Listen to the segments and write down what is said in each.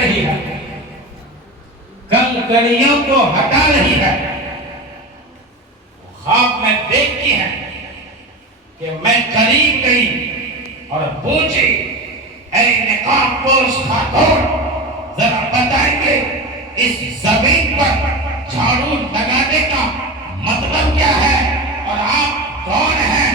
رہی ہے، کنکریوں کو ہٹا رہی ہے. خواب میں دیکھتی ہے کہ میں قریب گئی اور پوچھی، اے نقاب پوش خاتون، ذرا بتائیے اس زمین پر جھاڑو لگانے کا مطلب کیا ہے اور آپ کون ہیں؟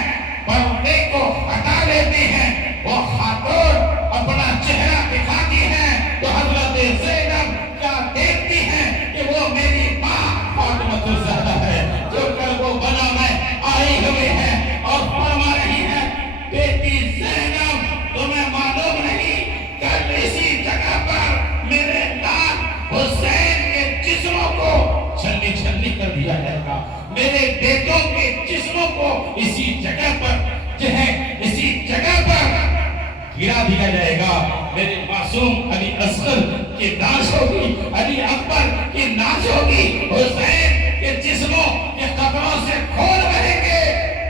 پردے کو ہٹا لیتے ہیں. وہ خاتون اپنا چہرہ دکھاتی ہے تو حضرت زینب کیا دیکھتی ہیں کہ وہ میری ماں فاطمہ الزہرا ہے جو کل وہ بنا میں آئی ہوئی ہے اور فرما رہی ہے، بیٹی زینب تمہیں معلوم نہیں کل اسی جگہ پر میرے لال حسین کے جسموں کو چھلنی چھلنی کر دیا جائے گا، میرے بیٹوں کے جسموں کو اسی جگہ پر جو ہے اسی جگہ پر گرا دیا جائے گا. میرے معصوم علی اصغر کی ناش ہوگی، علی اکبر کی ناش ہوگی، حسین کے جسموں کے قبروں سے کھول رہیں گے.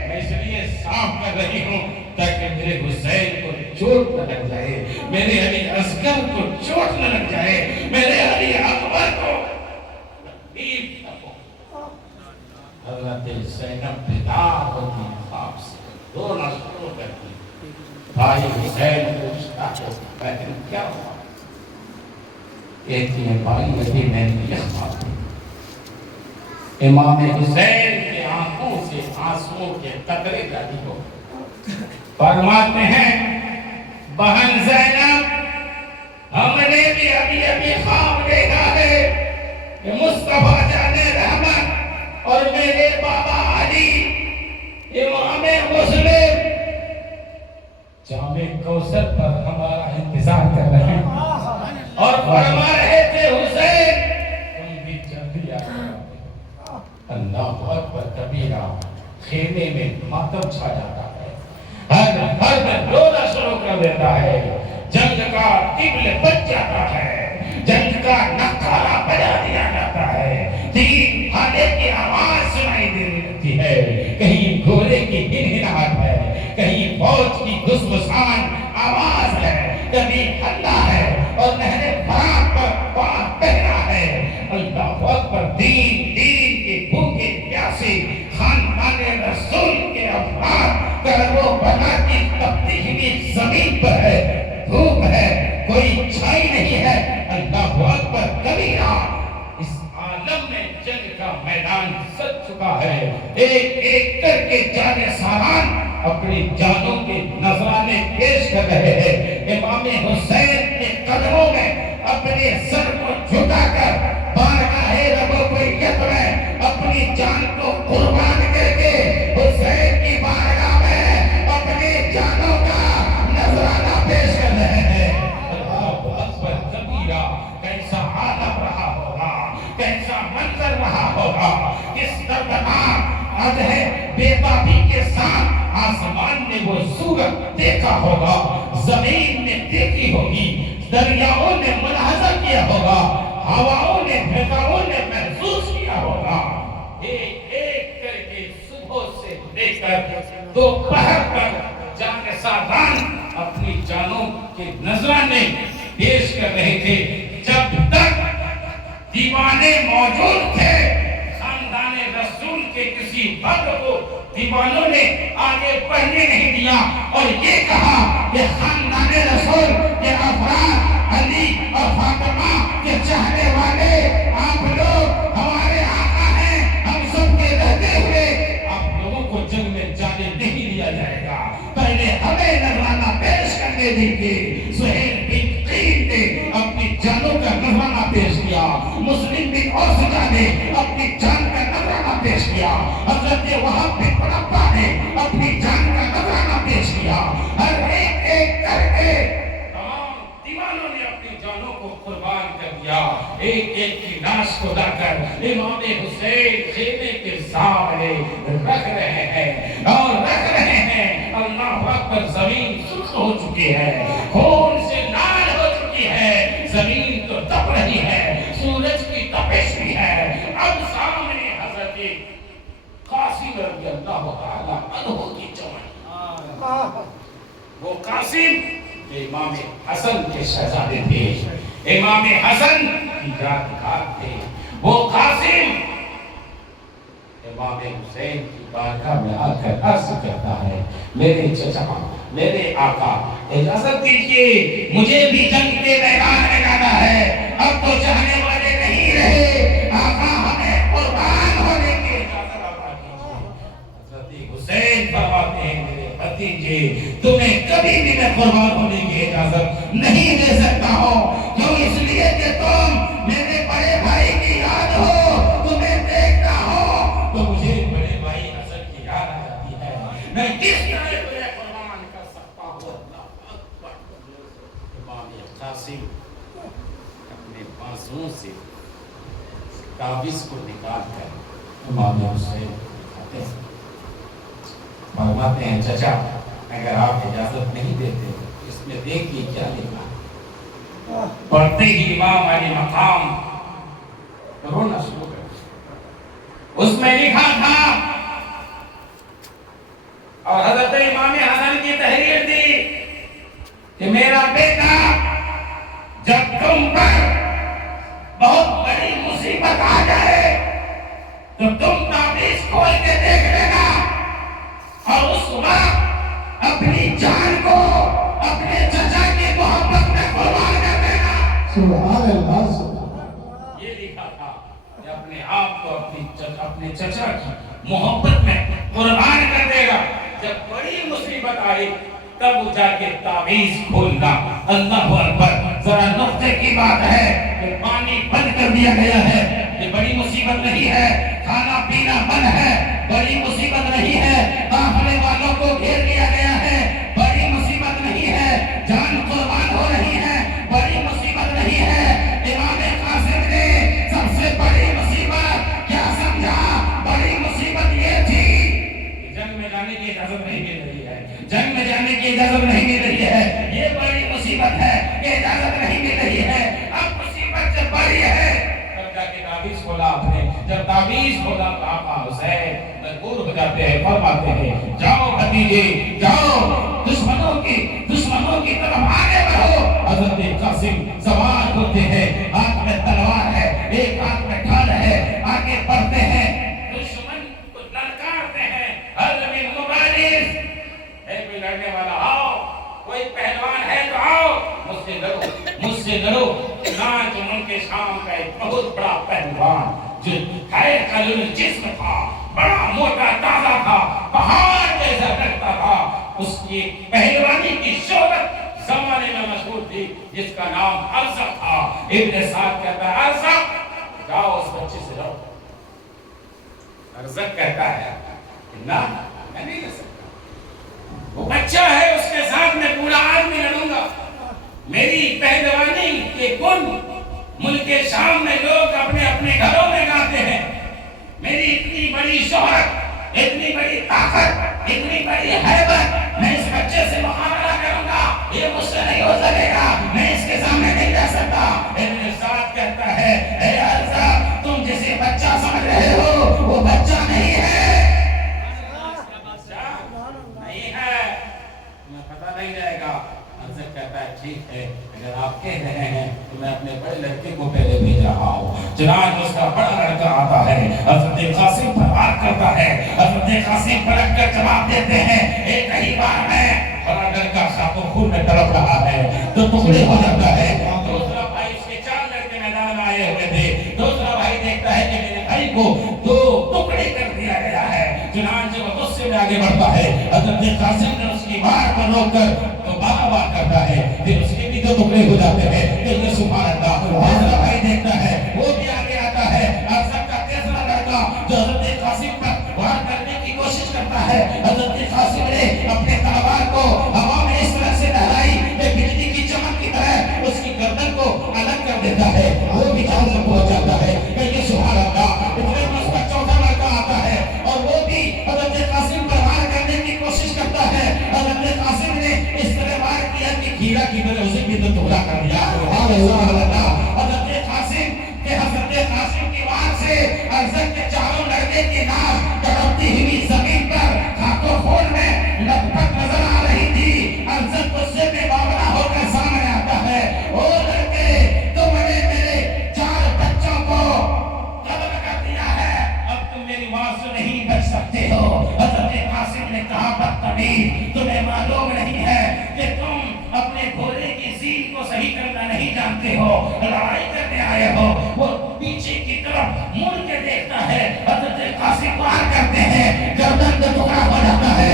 میں اس لیے صاف کر رہی ہوں تاکہ میرے حسین کو چوٹ نہ لگ جائے، میرے علی اصغر کو چوٹ نہ لگ جائے، میرے علی اکبر کو تکلیف نہ ہو. حضرت زینب بیدار ہوتی ہے خواب سے، رونا شروع کرتی ہے. بھائی حسین پوچھتا ہے، بہن کیا ہوا؟ کہتی ہے، بھائی ابھی میں نے یہ خواب دیکھا، امام حسین کے آنکھوں سے آنسوؤں کے قطرے جاری ہو. فرماتے ہیں، بہن زینب ہم نے بھی ابھی خواب دیکھا ہے کہ مصطفیٰ جان رحمت اور میرے بابا علی امام مسلم جامع کوثر پر ہمارا انتظار کر رہے ہیں اور فرما رہے تھے، حسین تم بھی جلدی آ جاؤ. اللہ اکبر کبیرہ. خیمے میں ماتم چھا جاتا ہے، ہر مرد رونا شروع کر دیتا ہے. جنگ کا قبل بچ جاتا ہے، جنگ کا نقارہ بجا دیا جاتا ہے. تین بھالے کی آواز سنائی دینے لگتی ہے، کہیں گھوڑے کی ہنہناہٹ ہے، کہیں فوج کی گھسگھسان آواز ہے، کبھی حلہ ہے اور نہر فرات پر بات پہرا ہے. اللہ اکبر. دین کے بھوکے پیاسے خاندان رسول کے افراد کروڑوں بنا کی تپتی ہوئی زمین پر ہے، دھوپ ہے، کوئی چھائی نہیں ہے. اللہ اکبر کبیرہ. اس عالم میں جنگ کا میدان سج چکا ہے. ایک ایک کر کے جانے ساران اپنی جانوں کے نذرانے پیش کر رہے ہیں. امام حسین کے قدموں میں اپنے سر کو جھکا کر بارگاہ ربوبیت میں اپنی جان کو قربان کر کے حسین کی بارگاہ میں اپنی جانوں کا نذرانہ پیش کر رہے ہیں. اللہ اکبر کبیرہ. کیسا عالم رہا ہوگا، کیسا منظر رہا ہوگا، کس دردناک بے تابی کے ساتھ آسمان نے وہ صورت دیکھا ہوگا، زمین نے دیکھی ہوگی، دریاؤں نے ملاحظہ کیا ہوگا، ہواؤں نے فضاؤں نے محسوس کیا ہوگا. ایک ایک کر کے صبح سے لے کر دوپہر تک جان سالان اپنی جانوں کے نذرانے پیش کر رہے تھے. جب تک دیوانے موجود تھے، خاندان رسول کے کسی فرد کو دیوانوں نے آگے بڑھنے نہیں دیا اور یہ کہا کہ خاندان رسول کے افراد علی اور فاطمہ کے چاہنے والے آپ لوگ ہمارے آقا ہیں، ہم سب کے رہتے ہوئے آپ لوگوں کو جنگ میں جانے نہیں دیا جائے گا. پہلے ہمیں نذرانہ پیش کرنے دیجیے. سہیل بن قین نے اپنی جانوں کا نذرانہ پیش کیا، مسلم بن اوسجہ نے اپنی جان کا نذرانہ پیش کیا، حضرت وہاب بن منبہ نے اپنی جان کا نذرانہ پیش کیا. ہر ایک ایک کر کے تمام دیوانوں نے اپنی جانوں کو قربان کر دیا. ایک ایک کی لاش کو لا کر امام حسین خیمے کے سامنے رکھ رہے ہیں اور رکھ رہے ہیں. اللہ اکبر. زمین سرخ ہو چکی ہے، خون سے لال ہو چکی ہے، زمین تو تپ رہی ہے، سورج کی تپش بھی ہے. اب سامنے حضرت قاسم رضی اللہ تعالیٰ عنہ کی جوانی. وہ قاسم امام حسن کے شہزادے تھے، امام حسن کی یادگار تھے، وہ قاسم امام حسین کی بارگاہ میں آ کر عرض کرتا ہے، میرے چچا، میرے آقا، اجازت دیجیے مجھے بھی جنگ کے میدان میں جانا ہے، اب تو چاہنے والے نہیں رہے، آقا ہمیں قربان ہونے کی اجازت عطا کیجیے۔ حضرت حسین فرماتے ہیں، میرے بھتیجے، تمہیں کبھی بھی میں قربان ہونے کی اجازت نہیں دے سکتا ہوں، کیوں؟ اس لیے کہ تم میرے بڑے بھائی کی یاد ہو، تمہیں دیکھتا ہوں تو مجھے بڑے بھائی حسن کی یاد آ جاتی ہے، میں کس طرح تمہیں قربان کر سکتا ہوں۔ اللہ اکبر۔ امام قاسم اپنے بازوں سے تعویذ کو نکال کر امام حسین دکھاتے ہیں، فرماتے ہیں، چچا اگر آپ اجازت نہیں دیتے اس میں دیکھیے کیا لکھا۔ پڑھتے ہی امام علی مقام رونا شروع کر، اس میں لکھا تھا، اور حضرت امام حسن کی تحریر دی کہ میرا بیٹا، جب تم پر بہت بڑی مصیبت آ جائے تو تم تعویذ کھول کے دیکھ لینا، اور اس وقت اپنی جان کو اپنے چچا کی محبت میں قربان کر دینا۔ سبحان اللہ۔ یہ لکھا تھا کہ اپنے آپ کو اپنے چچا کی محبت میں قربان کر دے گا، جب بڑی مصیبت آئی تب جا کے تعویذ کھولنا۔ اللہ اکبر۔ ذرا نقطے کی بات ہے کہ پانی بند کر دیا گیا ہے، یہ بڑی مصیبت نہیں ہے، کھانا پینا بند ہے، بڑی مصیبت نہیں ہے، قافلے والوں کو گھیر لیا گیا ہے، بڑی مصیبت نہیں ہے، جان قربان ہو رہی ہے، بڑی مصیبت نہیں ہے۔ امام قاسم نے سب سے بڑی مصیبت کیا سمجھا؟ بڑی مصیبت یہ تھی کہ جنگ میں جانے کی اجازت نہیں مل رہی ہے، جنگ میں جانے کی اجازت نہیں مل رہی ہے، یہ بڑی مصیبت ہے کہ اجازت نہیں مل رہی ہے۔ اب مصیبت جب بڑی ہے تب جا کے تعویذ کھولا آپ نے، جب تعویذ کھولا تو آقا حسین مجبور ہو جاتے ہیں، فرماتے ہیں، جاؤ بھتیجے جاؤ، دشمنوں کی طرف آگے بڑھو۔ حضرت قاسم سوار ہوتے ہیں، ہاتھ میں تلوار ہے، ایک ہاتھ میں ڈھال ہے، آگے بڑھتے ہیں، دشمن کو للکارتے ہیں، حل من مبارز، ہے کوئی لڑنے والا آؤ، کوئی پہلوان ہے تو آؤ، مجھ سے لڑو، مجھ سے لڑو۔ چنانچہ ملک شام کا ایک بہت بڑا پہلوان جو خیر قلیل جسم تھا، بڑا موٹا تازہ تھا، پہاڑ جیسا لگتا تھا، اس کی پہلوانی کی شہرت زمانے میں مشہور تھی، جس کا نام ارزق تھا۔ ابن سعد کہتا ہے، ارزق جاؤ اس بچے سے لڑو۔ ارزق کہتا ہے نہ، میں نہیں لڑ سکتا، وہ بچہ ہے، اس کے ساتھ میں پورا آدمی لڑوں گا۔ میری پہلوانی کے گن ملک شام میں لوگ اپنے اپنے گھروں میں گاتے ہیں، میری اتنی بڑی شہرت، اتنی بڑی طاقت، اتنی بڑی ہیبت، میں اس بچے سے مقابلہ کروں گا، یہ مجھ سے نہیں ہو سکے گا، میں اس کے سامنے نہیں رہ سکتا۔ ابن سعد کہتا ہے، اے ارزق، تم جسے بچہ سمجھ رہے ہو وہ بچہ نہیں ہے، نہیں ہے، تمہیں پتہ نہیں جائے گا۔ ارزق کہتا ہے، ٹھیک ہے، اگر آپ کہہ رہے ہیں تو میں اپنے بڑے لڑکے کو پہلے بھیج رہا ہوں۔ چنانچہ اس کا بڑا لڑکا آتا ہے، حضرت قاسم پر وار کرتا ہے، حضرت قاسم پلٹ کر جواب دیتے ہیں، ایک ہی بار میں بڑا لڑکا خاک و خون میں تڑپ رہا ہے تو ٹکڑے ہو جاتا ہے۔ دوسرا بھائی، اس کے 4 لڑکے میدان میں آئے ہوئے تھے، دوسرا بھائی دیکھتا ہے کہ میرے بھائی کو 2 ٹکڑے کر دیا گیا ہے، چنانچہ وہ غصے میں آگے بڑھتا ہے، حضرت قاسم نے اس کی وار کو روک کر دوبارہ وار کرتا ہے، پھر اس کے بھی 2 ٹکڑے ہو جاتے ہیں، کہ سبحان اللہ۔ دوسرا بھائی دیکھتا ہے، وہ بھی آگے آتا ہے، ارزق کا تیسرا لڑکا جو حضرت قاسم پر وار کرنے کی کوشش کرتا ہے، حضرت قاسم نے اپنے تلوار کو ہوا میں اس طرح سے لہرائی کہ بجلی کی چمک کی طرح اس کی گردن کو الگ کر دیتا ہے، وہ بھی جان سے پہنچ جاتا ہے، کہ سبحان اللہ۔ اتنے میں اس کا چوتھا لڑکا آتا ہے اور وہ بھی حضرت قاسم پر وار کرنے کی کوشش کرتا ہے، حضرت قاسم نے اس طرح وار کیا کہ کھیرا کی طرح اسے بھی تو ٹکڑا کر دیا۔ حضرت قاسم کی وار سے ارزق کے 4 لڑکے کی ناز تڑپتی ہوئی زمین پر خاک و خون میں لپٹ نظر آ رہی تھی۔ ارزق غصے میں باولا ہو کر سامنے آتا ہے، او لڑکے، کو صحیح کرنا نہیں جانتے ہو، لڑائی کرنے آئے ہو، وہ پیچھے کی طرف مڑ کے دیکھتا ہے، حضرت قاسم وار کرتے ہیں، گردن کا ٹکڑا ہو جاتا ہے۔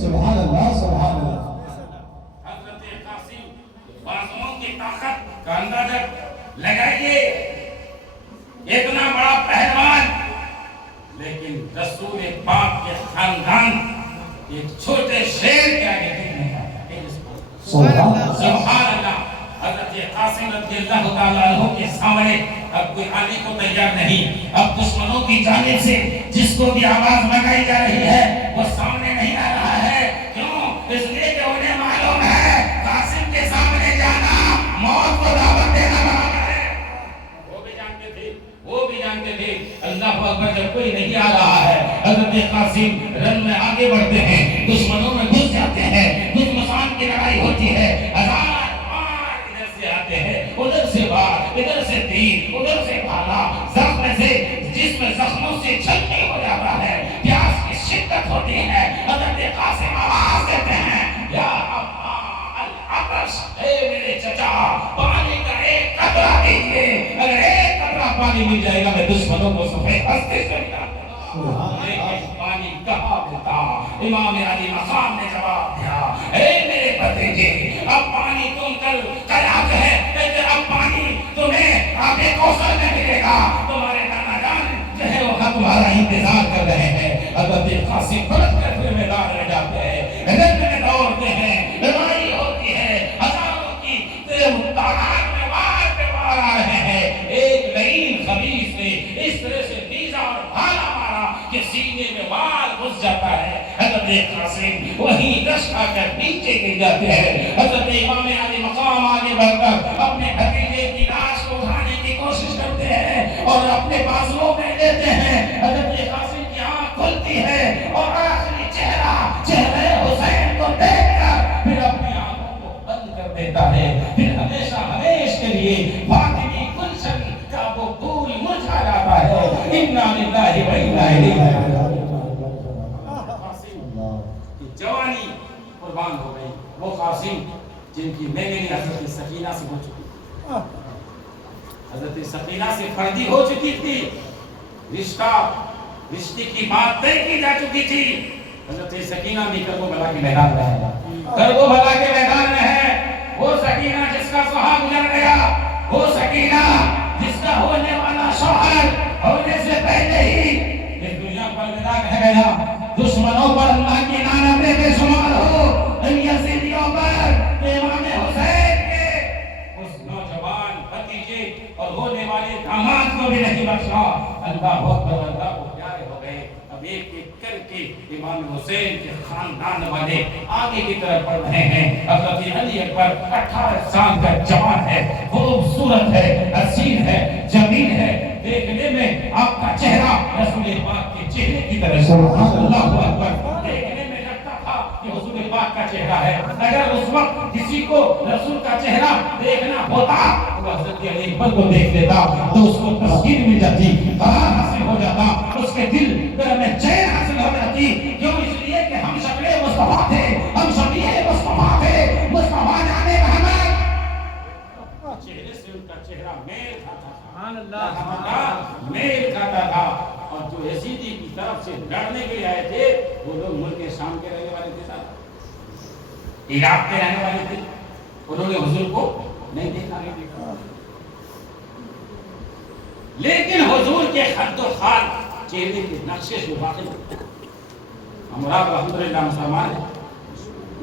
سبحان اللہ سبحان اللہ۔ حضرت قاسم بازوؤں کی طاقت کا اندازہ لگائیے، اتنا بڑا پہلوان، لیکن رسول پاک کے خاندان ایک چھوٹے شیر کے آگے ٹکنے کا۔ سبحان اللہ۔ حضرت قاسم رضی اللہ تعالیٰ عنہ کے سامنے اب کوئی آنے کو تیار نہیں، اب دشمنوں کی جانب سے جس کو بھی آواز لگائی جا رہی ہے وہ سامنے نہیں آ رہا ہے۔ کیوں؟ اس لیے کہ انہیں معلوم ہے قاسم کے سامنے جانا موت کو دعوت دینا برابر ہے۔ وہ بھی جانتے تھے، وہ بھی جانتے تھے۔ اللہ اکبر، جب کوئی نہیں آ رہا ہے حضرت قاسم رن میں آگے بڑھتے ہیں، دشمنوں میں گھس جاتے ہیں، دشمنان کی لڑائی ہوتی ہے، ہزار آتے ہیں، ادھر سے بار، ادھر سے تیر، ادھر سے بھالا، زخم سے جسم زخموں سے چھلنی ہو جاتا ہے، پیاس کی شدت ہوتی ہے۔ حضرت قاسم آواز دیتے ہیں، یا ابا العبس، اے میرے چچا، پانی کا ایک قطرہ دیجئے، اگر ایک قطرہ پانی مل جائے گا میں دشمنوں کو سفید ہستے سے ملا دوں۔ لیکن پانی کہاں ملتا؟ امام علی مقام نے جواب دیا، اے میرے بھتیجے، اب پانی تم کل قیاد ہے، لیکن اب پانی تمہیں آگے کوثر میں ملے گا، تمہارے نانا جان جو ہے وہ تمہارا انتظار کر رہے ہیں۔ حضرت قاسم پلٹ کر پھر میدان میں جاتے ہیں، رنگ میں دوڑتے ہیں، لڑائی ہوتی ہے، ہزاروں کی تعداد میں وار پہ وار آ رہے ہیں۔ ایک لعین خبیث نے اس طرح سے نیزہ اور بھالا مارا کہ سینے میں وار گھس جاتا ہے۔ حضرت قاسم وہیں دشا کر نیچے گر جاتے ہیں۔ حضرت امام علی مقام آگے بڑھ کر اپنے بھتیجے کی لاش کو اٹھانے کی کوشش کرتے ہیں اور اپنے بازوؤں میں لیتے ہیں۔ حضرت قاسم کی آنکھ کھلتی ہے اور آخری چہرے حسین کو دیکھ کر پھر اپنی آنکھوں کو بند کر دیتا ہے۔ پھر ہمیشہ ہمیشہ کے لیے فاطمی گلشن کا وہ پھول مرجھا جاتا ہے۔ انا للہ و انا الیہ راجعون۔ جوانی قربان ہو گئی، وہ قاسم جن کی میمنی حضرت سکینہ سے ہو چکی تھی، حضرت سکینہ سے فردی ہو چکی تھی، رشتے کی بات طے کی جا چکی تھی۔ حضرت سکینہ بھی کربلا کے میدان میں ہے، کربلا کے میدان میں ہے۔ وہ سکینہ جس کا سہاگ گزر گیا، وہ سکینہ جس کا ہونے والا شوہر ہونے سے پہلے ہی اس دنیا پر الوداع کہہ گیا۔ دشمنوں پر اللہ کی لعنتیں بے شمار ہو، ان یزیدیوں پر، امام حسین کے اس نوجوان بھتیجے اور ہونے والے داماد کو بھی نہیں بخشا۔ اللہ اکبر، اللہ کو پیارے ہو گئے۔ اب ایک ایک کر کے امام حسین کے خاندان والے آگے کی طرف بڑھ رہے ہیں۔ حضرت علی اکبر 18 سال کا جوان ہے، خوبصورت ہے، حسین ہے، جمیل ہے، دیکھنے میں آپ کا چہرہ رسول پاک کے چہرے کی طرح سے اللہ اکبر دیکھنے میں لگتا تھا کہ حضور پاک کا چہرہ ہے۔ اگر اس وقت کسی کو رسول کا چہرہ دیکھنا ہوتا تو حضرت علی اکبر کو دیکھ لیتا تو اس کو تسکین مل جاتی، قرار حاصل ہو جاتا، اس کے دل میں چین حاصل ہو جاتی۔ کیوں؟ اس لیے کہ ہم شکل مصطفیٰ تھے، ہم شبیہ مصطفیٰ تھے، مصطفیٰ جانے رحمت چہرے سے ان کا چہرہ میل کھاتا تھا، میل کھاتا تھا۔ اور جو یزیدی کی طرف سے لڑنے کے لیے آئے تھے وہ لوگ ملک شام کے رہنے والے تھے، عراق کے رہنے والے تھے، انہوں نے حضور کو نہیں دیکھا، لیکن حضور کے خد و خال چہرے کے نقشے سے واقف ہوتے ہیں۔ ہم آپ الحمدللہ مسلمان ہیں،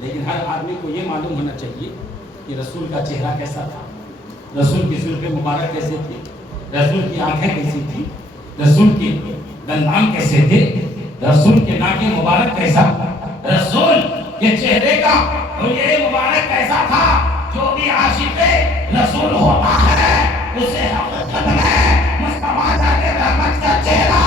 لیکن ہر آدمی کو یہ معلوم ہونا چاہیے کہ رسول کا چہرہ کیسا تھا، رسول کی زلف مبارک کیسے تھی، رسول کی آنکھیں کیسی تھی، رسول کے دندان کیسے تھے، رسول کے ناک مبارک کیسا، رسول کے چہرے کا یہ مبارک کیسا تھا۔ جو بھی عاشق رسول ہوتا ہے اسے حقیقت میں مصطفیٰ جانے رحمت کا چہرہ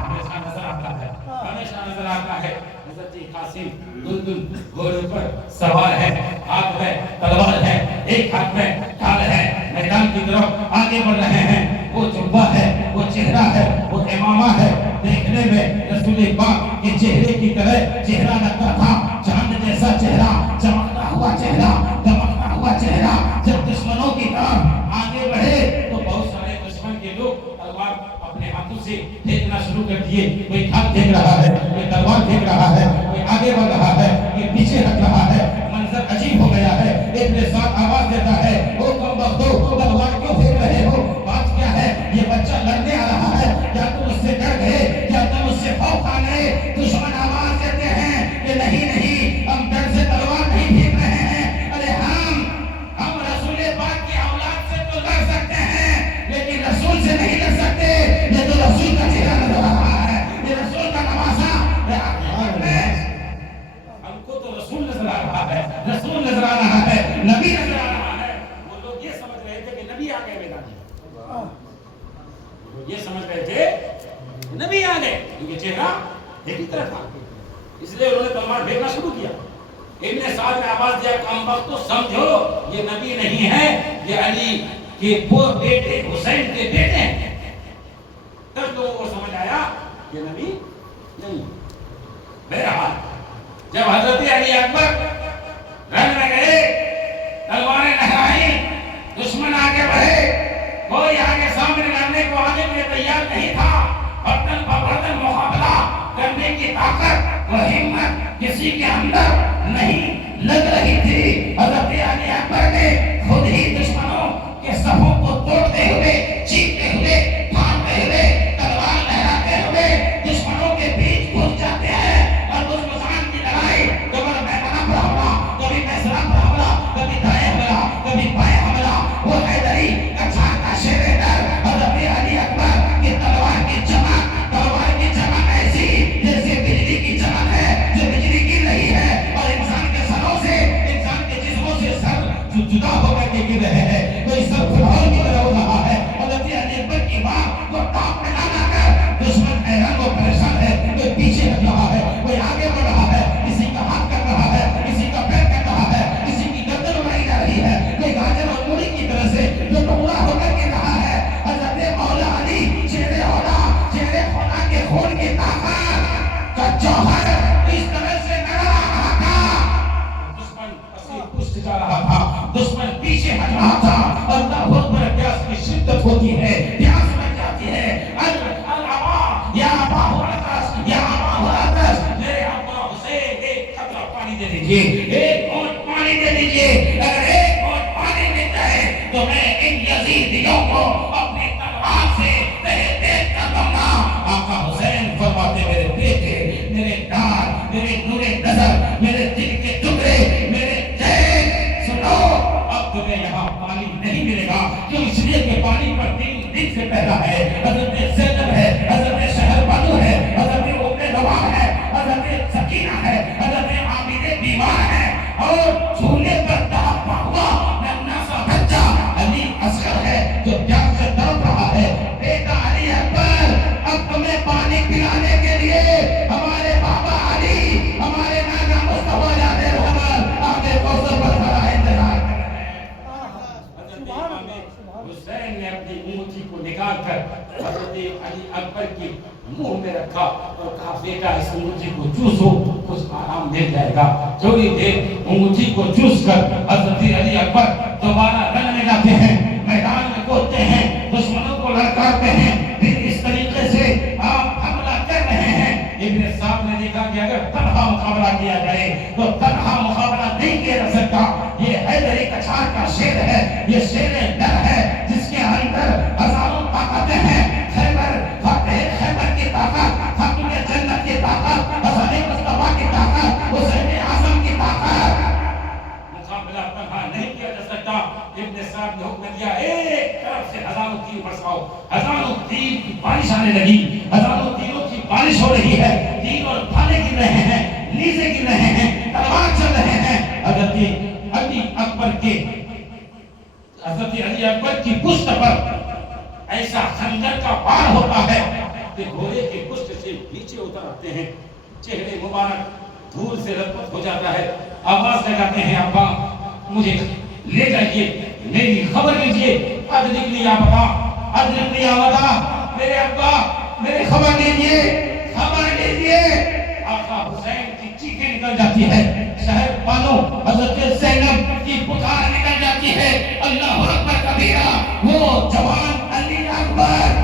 ہمیشہ نظر آتا ہے، ہمیشہ نظر آتا ہے۔ حضرت قاسم دلدل گھوڑے پر سوار ہے، ہاتھ میں تلوار ہے، ایک ہاتھ میں ڈھال ہے، میدان کی طرف آگے بڑھ رہے ہیں۔ وہ جبہ ہے، وہ چہرہ ہے، ہے وہ امامہ ہے، دیکھنے میں رسول پاک کے چہرے کی طرح چہرہ لگتا تھا، چاند جیسا چہرہ، چمکتا ہوا چہرہ، دمکتا ہوا چہرہ۔ جب دشمنوں کی طرف آگے بڑھے تو بہت سارے دشمن کے لوگ تلوار اپنے ہاتھوں سے پھینکنا شروع کر دیے، کوئی ڈھال پھینک رہا ہے، کوئی تلوار پھینک رہا ہے، کوئی آگے بڑھ رہا ہے، کوئی پیچھے ہٹ رہا ہے۔ منظر عجیب ہو گیا ہے۔ ایک نے ساتھ آواز دیتا ہے، او کم بختو، تلوار کیوں پھینک رہے ہو؟ بات کیا ہے؟ یہ بچہ لڑنے آ رہا ہے، کیا تم اس سے ڈر گئے؟ کیا تم اس سے خوف کھا گئے؟ دشمن آواز دیتے ہیں کہ نہیں نہیں، ہم ڈر سے تلوار نہیں پھینک رہے ہیں، ارے ہم رسول پاک کی اولاد سے تو لڑ سکتے ہیں لیکن رسول سے نہیں لڑ سکتے۔ یہ تو رسول کا چہرہ نظر آ رہا ہے، یہ رسول کا نواسا، ہم کو تو رسول نظر آ رہا ہے، رسول نظر آ رہا ہے، نبی نظر آ رہا ہے۔ وہ لوگ یہ سمجھ رہے تھے کہ نبی آ گئے میدان میں، یہ سمجھ رہے تھے نبی آ گئے، کیونکہ چہرہ ایک ہی طرح تھا، اس لیے انہوں نے تلوار پھینکنا شروع کیا۔ ابن سعد نے آواز دیا، کم وقت تو سمجھو یہ نبی نہیں ہے، یہ علی کے بیٹے حسین کے بیٹے ہیں۔ تب لوگوں کو سمجھ آیا یہ نبی نہیں۔ بہرحال جب حضرت علی اکبر رن میں گئے، تلواریں لہرائیں، دشمن آگے بڑھے، کوئی آگے سامنے لڑنے کو آنے کے لیے تیار نہیں تھا۔ برتن برتن مقابلہ کرنے کی طاقت و ہمت کسی کے اندر نہیں لگ رہی تھی۔ حضرت علی اکبر نے خود ہی دشمنوں کے صفوں کو توڑتے ہوئے، چیرتے ہوئے، پھاڑتے ہوئے، تلوار لہراتے ہوئے دشمنوں کے بیچ گھس جاتے ہیں، اور اس مسان کی لڑائی کبھی میدان پر حملہ، کبھی میسرا پر حملہ، کبھی دائیں حملہ، کبھی بائیں حملہ۔ وہ حیدری کا چھاتا شیر در حضرت علی اکبر کی تلوار کی چمک، تلوار کی چمک ایسی جیسے بجلی کی چمک ہے جو بجلی گر رہی ہے اور انسان کے سروں سے، انسان کے جسموں سے سر جدا ہو کر کے گر رہے ہیں، کوئی سر فلہور کی طرح ہو رہا ہے۔ حضرت علی اکبر کی بات کو ٹاپ میں لا کر دشمن حیران و پریشان ہے، کوئی پیچھے ہٹ رہا ہے، کوئی آگے بڑھ رہا ہے، کسی کا ہاتھ کر رہا ہے، کسی کا پیر کر رہا ہے، کسی کی گردن اڑائی جا رہی ہے، کوئی گاجر اور مولی کی طرح سے جو ٹکڑا ہو کر کے رہا ہے۔ حضرت مولا علی چہرے خدا کے خون کی طاقت کا جوہر اس طرح سے نظر آ رہا تھا۔ دشمن اسے پشت جا رہا تھا، دشمن پیچھے ہٹ رہا تھا۔ اللہ اکبر، پیاس کی شدت ہوتی ہے، پیاس لگ جاتی ہے۔ یا ابا حرطس، یا ابا حرطس، میرے ابا حسین ایک قطرہ پانی دے دیجئے، ایک گھونٹ پانی دے دیجئے۔ اگر ایک گھونٹ پانی ملتا ہے تو میں ان یزیدیوں کو اپنی تلوار سے تہہ تہہ کر دوں گا۔ آقا حسین فرماتے، میرے بیٹے، میرے ڈار، میرے نور نظر، میرے دل کے ٹکڑے، میرے جین، سنو، اب تمہیں یہاں پانی نہیں ملے گا۔ کیوں؟ اس لیے کہ پانی پر 3 دن سے پہلا ہے، حضرت زینب ہے، حضرت شہر بانو ہے، حضرت ام روان ہے، حضرت سکینہ ہے، حضرت عامر بیمار ہے، اور جھولے پر تڑپا ہوا ننھا سا بچہ علی اصغر ہے جو پیاس سے تڑپ رہا ہے۔ بیٹا علی اکبر، اب تمہیں پانی پلانے کے لیے ہمارے بابا علی، ہمارے نانا مصطفیٰ جان رحمت آگے کوثر پر کھڑا انتظار کر رہے ہیں۔ حضرت امام حسین نے اپنی انگوٹھی کو نکال کر حضرت علی اکبر کی منہ میں رکھا اور کہا، بیٹا اس انگوٹھی کو چوسو، کچھ آرام مل جائے گا۔ تھوڑی دیر انگوٹھی کو چوس کر حضرت علی اکبر دوبارہ رن میں جاتے ہیں، میدان میں کودتے ہیں، دشمنوں کو للکارتے ہیں۔ پھر اس طریقے سے آپ حملہ کر رہے ہیں۔ ابن صاحب نے دیکھا کہ اگر تنہا مقابلہ کیا جائے تو تنہا مقابلہ نہیں کیا جا سکتا۔ یہ حیدری کچھار کا شیر ہے، یہ شیر در ہے جس کے اندر ہزاروں طاقتیں ہیں۔ خیبر، فاتح خیبر کی طاقت، خاتون جنت کی طاقت، حسن مصطفیٰ کی طاقت، حسین اعظم کی طاقت، مقابلہ تنہا نہیں کیا جا سکتا۔ ابن صاحب نے حکم دیا، ایک طرف سے ہزاروں تیر برساؤ۔ ہزاروں تیر کی بارش آنے لگی، ہزاروں تیروں کی بارش ہو رہی ہے، تیر اور بھالے گر رہے ہیں، نیزے گر رہے ہیں، تلوار چل رہے ہیں۔ حضرت علی اکبر کی پشت پر ایسا خنجر کا وار ہوتا ہے کہ گھوڑے کے پشت سے نیچے اتر آتے ہیں، چہرے مبارک دھول سے لطمت ہو جاتا ہے۔ آواز لگاتے ہیں، ابا مجھے لے جائیے، میری خبر لیجیے، ادرک لیا بتا، ادرک لیا بتا، میرے ابا میری خبر لیجیے، خبر لیجیے۔ آقا حسین کی چیخیں نکل جاتی ہے، شہر والوں حضرت زینب کی پکار نکل جاتی ہے، اللہ اکبر کبیرہ۔ وہ جوان علی اکبر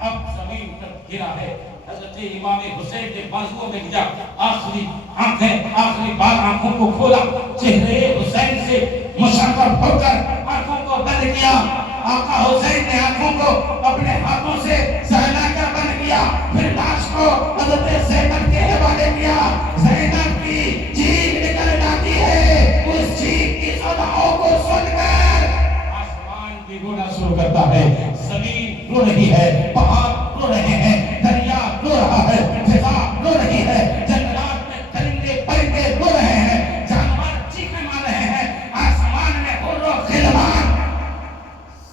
اب زمین پر گرا ہے، حضرت امام حسین کے بازوؤں میں گرا، آخری آنکھیں، آخری بار آنکھوں کو کھولا، چہرے حسین سے مشرف ہو کر آنکھوں کو بند کیا۔ آقا حسین نے آنکھوں کو اپنے ہاتھوں سے سہلا کر بند کیا، پھر لاش کو حضرت زینب کے حوالے کیا۔ زینب کی چیخ نکل جاتی ہے، اس چیخ کی صداؤں کو سن کر آسمان بھی رونا شروع کرتا ہے، زمین رو رہی ہے، پہاڑ رو رہے ہیں، دریا رو رہا ہے، فضا رو رہی ہے، جنگلات میں پرندے پرندے رو رہے ہیں، جانور چیخیں مار رہے ہیں، آسمان میں حور و خلبان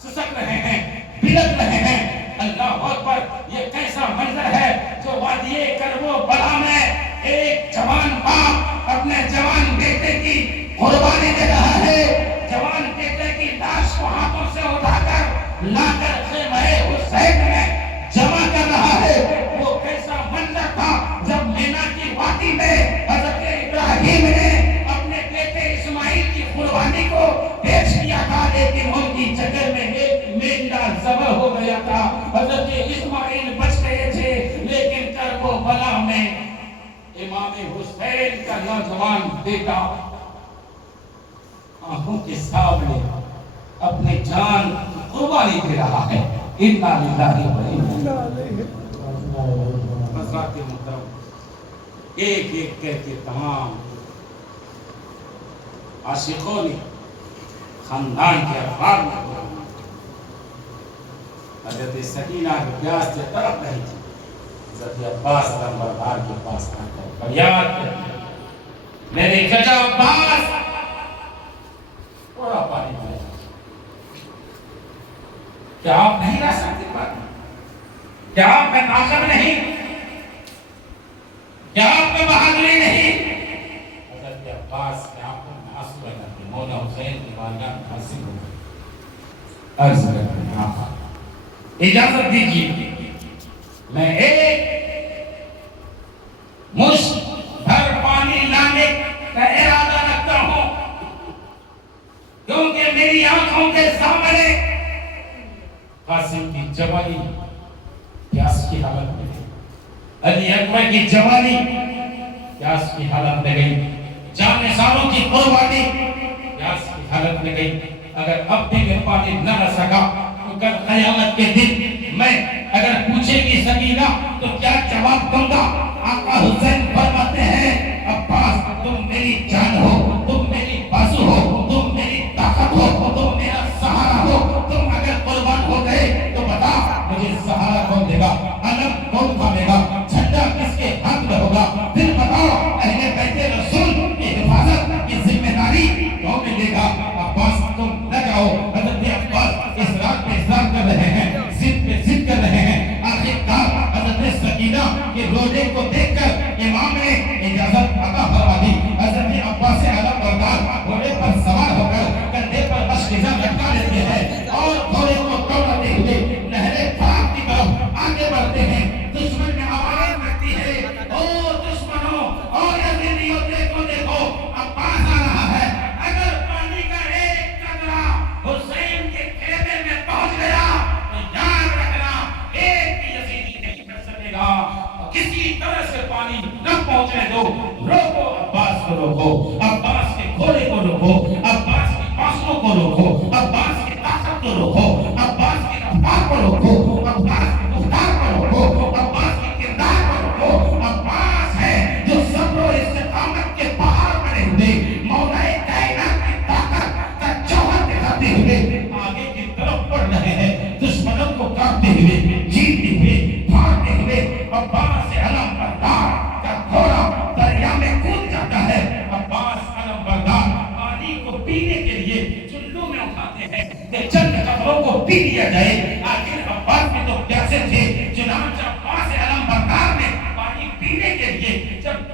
سسک رہے ہیں، بلک رہے ہیں۔ اللہ اکبر، یہ کیسا منظر ہے جو وادی کرب و بلا میں ایک جوان باپ اپنے جوان بیٹے کی قربانی دے رہا ہے، جوان بیٹے کی لاش کو ہاتھوں سے اٹھا کر لا کر خیمہ حسین میں جمع کر رہا ہے۔ وہ کیسا منظر تھا جب مینا کی وادی میں حضرت ابراہیم نے اپنے بیٹے اسماعیل کی قربانی کو پیش کیا تھا، لیکن ان کی جگہ میں ایک مینڈا ذبح ہو گیا تھا۔ حضرت اسماعیل بچ گئے تھے، لیکن کربلا میں امام حسین کا نوجوان بیٹا آنکھوں کے سامنے اپنی جان قربانی دے رہا ہے۔ انا للہ و انا الیہ راجعون۔ حضرات محترم، ایک ایک کر کے تمام عاشقوں نے خاندان کے افراد نے حضرت سکینہ کی پیاس سے تڑپ رہی تھی، حضرت عباس نمبردار کے پاس آ کر فریاد کرتی، میرے چچا عباس تھوڑا پانی پلے، کیا آپ نہیں رہ سکتے پانی؟ کیا آپ میں طاقت نہیں؟ کیا آپ میں بہادری نہیں؟ حضرت عباس کے آنکھوں میں آنسو آ جاتے، مولا حسین کی بارگاہ میں حاضر ہو گئے، عرض کرتے ہیں آقا اجازت دیجیے میں ایک مشت بھر پانی لانے کا ارادہ رکھتا ہوں، کیونکہ میری آنکھوں کے سامنے قاسم کی جوانی پیاس کی حالت میں گئی، علی اکبر کی جوانی پیاس کی حالت میں گئی، جان نثاروں کی قربانی پیاس کی حالت میں گئی۔ اگر اب بھی میں پانی نہ رہ سکا تو کل قیامت کے دن میں اگر پوچھے گی سکینہ تو کیا جواب دوں گا؟ آقا حسین فرماتے ہیں عباس تم میری جان ہو، تم میری بازو ہو، تم میری طاقت ہو، تم میرا سہارا ہو، تم اگر قربان ہو گئے تو بتا مجھے سہارا کون دے گا، علم کون تھامے گا، جھنڈا کس کے ہاتھ میں ہوگا، پھر بتاؤ اہل بیت رسول کی حفاظت کی ذمہ داری کون لے گا؟ عباس تم نہ جاؤ۔ حضرت عباس اس رات پہ اصرار کر رہے ہیں، ضد پہ ضد کر رہے ہیں، آخرکار حضرت سکینہ کے رونے کو دیکھ کر امام نے اجازت عطا فرما دی۔ حضرت عباس علم بردار گھوڑے پر سوار ہو کر کندھے پر اشکیزہ لٹکا لیتے ہیں اور گھوڑے کو دوڑاتے ہوئے نہر فرات کی طرف آگے بڑھتے ہیں۔ دشمن میں آواز آتی ہے، او دشمنوں اور یزیدیوں دیکھو دیکھو عباس آ رہا ہے، اگر پانی کا ایک قطرہ حسین کے خیمے میں پہنچ گیا تو یاد رکھنا ایک بھی یزیدی نہیں کر سکے گا، کسی طرح سے پانی نہ پہنچنے دو، روکو عباس کو، روکو عباس کے گھوڑے کو، روکو عباس کی بازوؤں کو، روکو عباس کی طاقت کو، روکو عباس کی رفتار کو، روکو عباس کی گفتار کو، روکو عباس کی کردار کو، روکو۔ عباس ہے جو صبر و استقامت کے پہاڑ بنے ہوئے مولا کائنات کی طاقت کا جوہر دکھاتے ہوئے آگے کی طرف بڑھ رہے ہیں، دشمنوں کو کاٹتے ہوئے، جیتتے ہوئے، بھاگتے ہوئے۔ عباس علم بردار کا گھوڑا دریا میں کود جاتا ہے، عباس علم بردار پانی کو پینے کے لیے چلو میں اٹھاتے ہیں کہ چند قطروں کو پی لیا جائے، آخر عباس بھی تو پیاسے تھے، چنانچہ عباس علم بردار نے پانی پینے کے لیے جب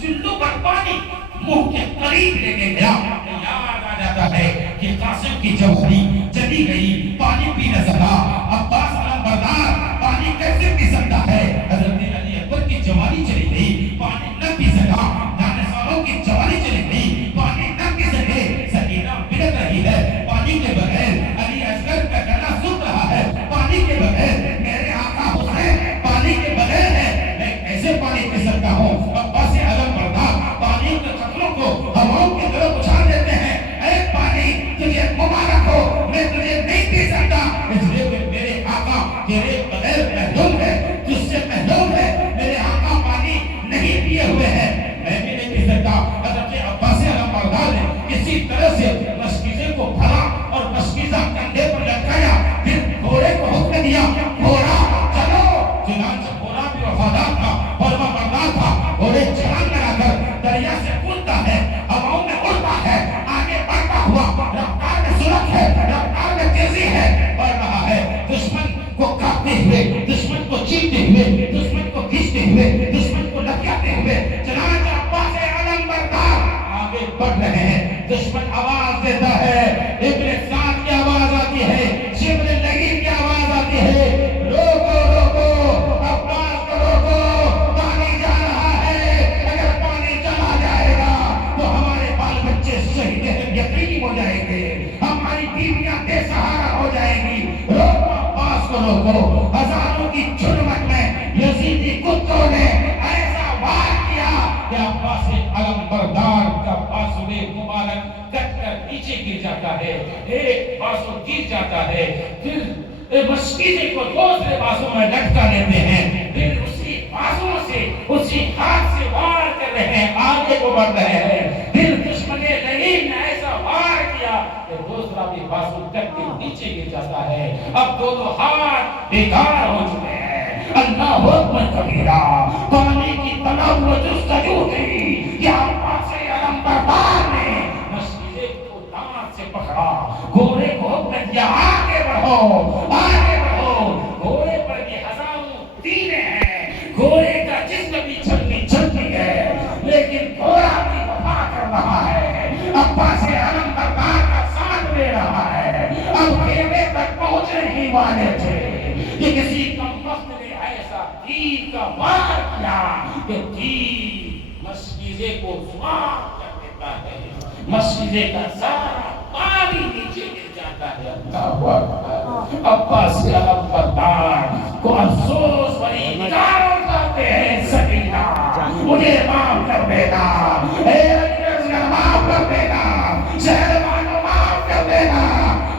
چلو پر پانی منہ کے قریب لے کے گیا تو یاد آ جاتا ہے کہ قاسم کی جوہری چلی گئی، پانی پی نہ سکا۔ عباس علم بردار پانی کیسے پی سکتا ہے؟ حضرت علی اکبر کی جوانی چلی گئی، پانی نہ پی سکا، نانے سالوں کی جوانی چلی گئی، پانی نہ پی سکے، سکینہ بلک رہی ہے پانی کے بغیر، علی اصغر کا گلا سن رہا ہے پانی کے بغیر، میرے آقا حسین پانی کے بغیر ہے، میں کیسے پانی پی سکتا ہوں؟ عباس علم بردار پانی کے قطروں کو ہواؤں کی طرف اچھال دیتے ہیں، اے پانی تجھے مبارک ہو، میں تجھے نہیں پی سکتا، اس لیے کہ میرے آقا تیرے بغیر محروم ہے، تجھ سے محروم ہے، میرے آقا پانی نہیں پیے ہوئے ہیں، میں بھی نہیں پی سکتا۔ حضرت عباس علم بردار نے کسی طرح سے مشکیزے کو بھرا اور مشکیزہ کندھے پر لٹکایا، پھر گھوڑے کو حکم دیا، گھوڑا چلو، چنانچہ گھوڑا بھی وفادار تھا، فرما بردار تھا، گھوڑے چھلانگ لگا کر دریا سے کودتا ہے، ہواؤں میں اڑتا ہے، آگے بڑھتا ہوا، رفتار میں سرعت ہے، رفتار میں تیزی ہے، بڑھ رہا ہے، دشمن کو کاٹتے ہوئے، دشمن کو چیرتے ہوئے، دشمن کو کھینچتے ہوئے، دشمن کو لٹکاتے ہوئے، چنانچہ عباس علم بردار آگے بڑھ رہے ہیں، دشمن آواز دیتا ہے، ابن سعد کی آواز آتی ہے، شبل لگیر کی آواز آتی ہے، روکو روکو عباس کو روکو، پانی جا رہا ہے، اگر پانی چلا جائے گا تو ہمارے بال بچے شہید یتیم ہو جائیں گے، ہماری بیویاں بے سہارا ہو جائیں گی، روکو عباس کو روکو۔ ہزاروں کی جھرمٹ میں یزیدی کتوں نے ایسا وار کیا کہ عباس علم بردار کا بازو مبارک کٹ کر نیچے گر جاتا ہے، ایک بازو گر جاتا ہے، پھر مشکیزے کو دوسرے بازو میں لٹکا لیتے ہیں، پھر اسی بازو سے اسی ہاتھ سے وار کر رہے ہیں، آگے کو بڑھ رہے ہیں، پھر دشمن لعین نے ایسا وار کیا کہ دوسرا بھی بازو کٹ کے نیچے گر جاتا ہے، اب دونوں ہاتھ بیکار ہو چکے ہیں۔ اللہ اکبر کبیرہ، پانی کی طلب و جستجو تھی، یا عباس علم بردار نے مشکیزے کو دانت سے پکڑا، گھوڑے کو حکم دیا آگے بڑھو، آگے بڑھو، گھوڑے پر بھی ہزاروں تیریں ہیں، گھوڑے کا جسم بھی چھلنی ہے، لیکن گھوڑا بھی وفا کر رہا ہے، عباس علم بردار کا ساتھ دے رہا ہے، اب خیمے تک پہنچنے ہی والے تھے کہ کسی کمبخت نے ایسا تیر کا وار کیا کہ تیر مشکیزے کو سوراخ کر دیتا ہے، مشکیزے کا سارا پانی نیچے گر جاتا ہے۔ اللہ اکبر، عباس علم بردار کو افسوس بھری نگاہوں کرتے ہیں، سکینہ مجھے معاف کر دینا، اے علی اصغر معاف کر دینا، شہربانو معاف کر دینا،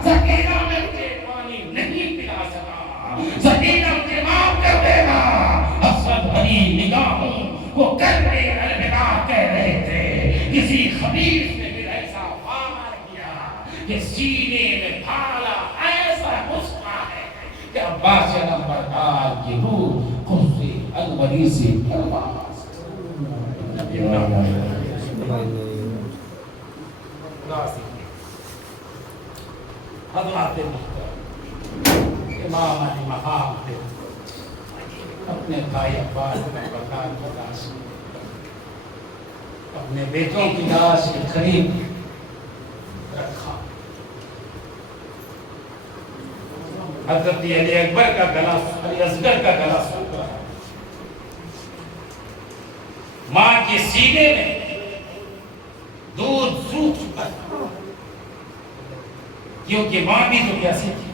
سکینہ میں مجھے پانی نہیں پلا سکا، سکینہ مجھے معاف کر دینا۔ حسرت بھری نگاہوں کو کر کے الوداع کہہ رہے تھے، کسی خبیث نے پھر ایسا وار کیا کہ سینے میں ڈھالا ایسا غصہ ہے کہ عباس علم بردار کی روح غصے انوری سے پرواز۔ حضرات محترم، امام علی مقام تھے، اپنے بھائی عباس علم بردار کی لاش، اپنے بیٹوں کی لاش کے قریب رکھا، حضرت علی اکبر کا گلا، علی اصغر کا گلا سن رہا، ماں کے سینے میں دودھ سوکھ چکا تھا، کیونکہ ماں بھی تو پیاسی تھی،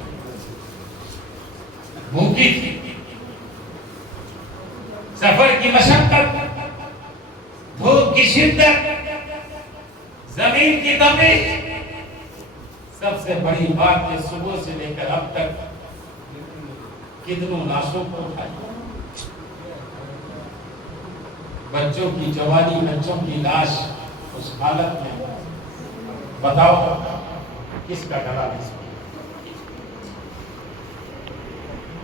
بھوکی تھی، سفر کی مشقت، دھوپ کی شدت، زمین کی تپش، سب سے بڑی بات کہ صبح سے لے کر اب تک کتنوں لاشوں کو اٹھائی، بچوں کی جوانی، بچوں کی لاش اس حالت میں، بتاؤ کس کا گلا نہیں سنا۔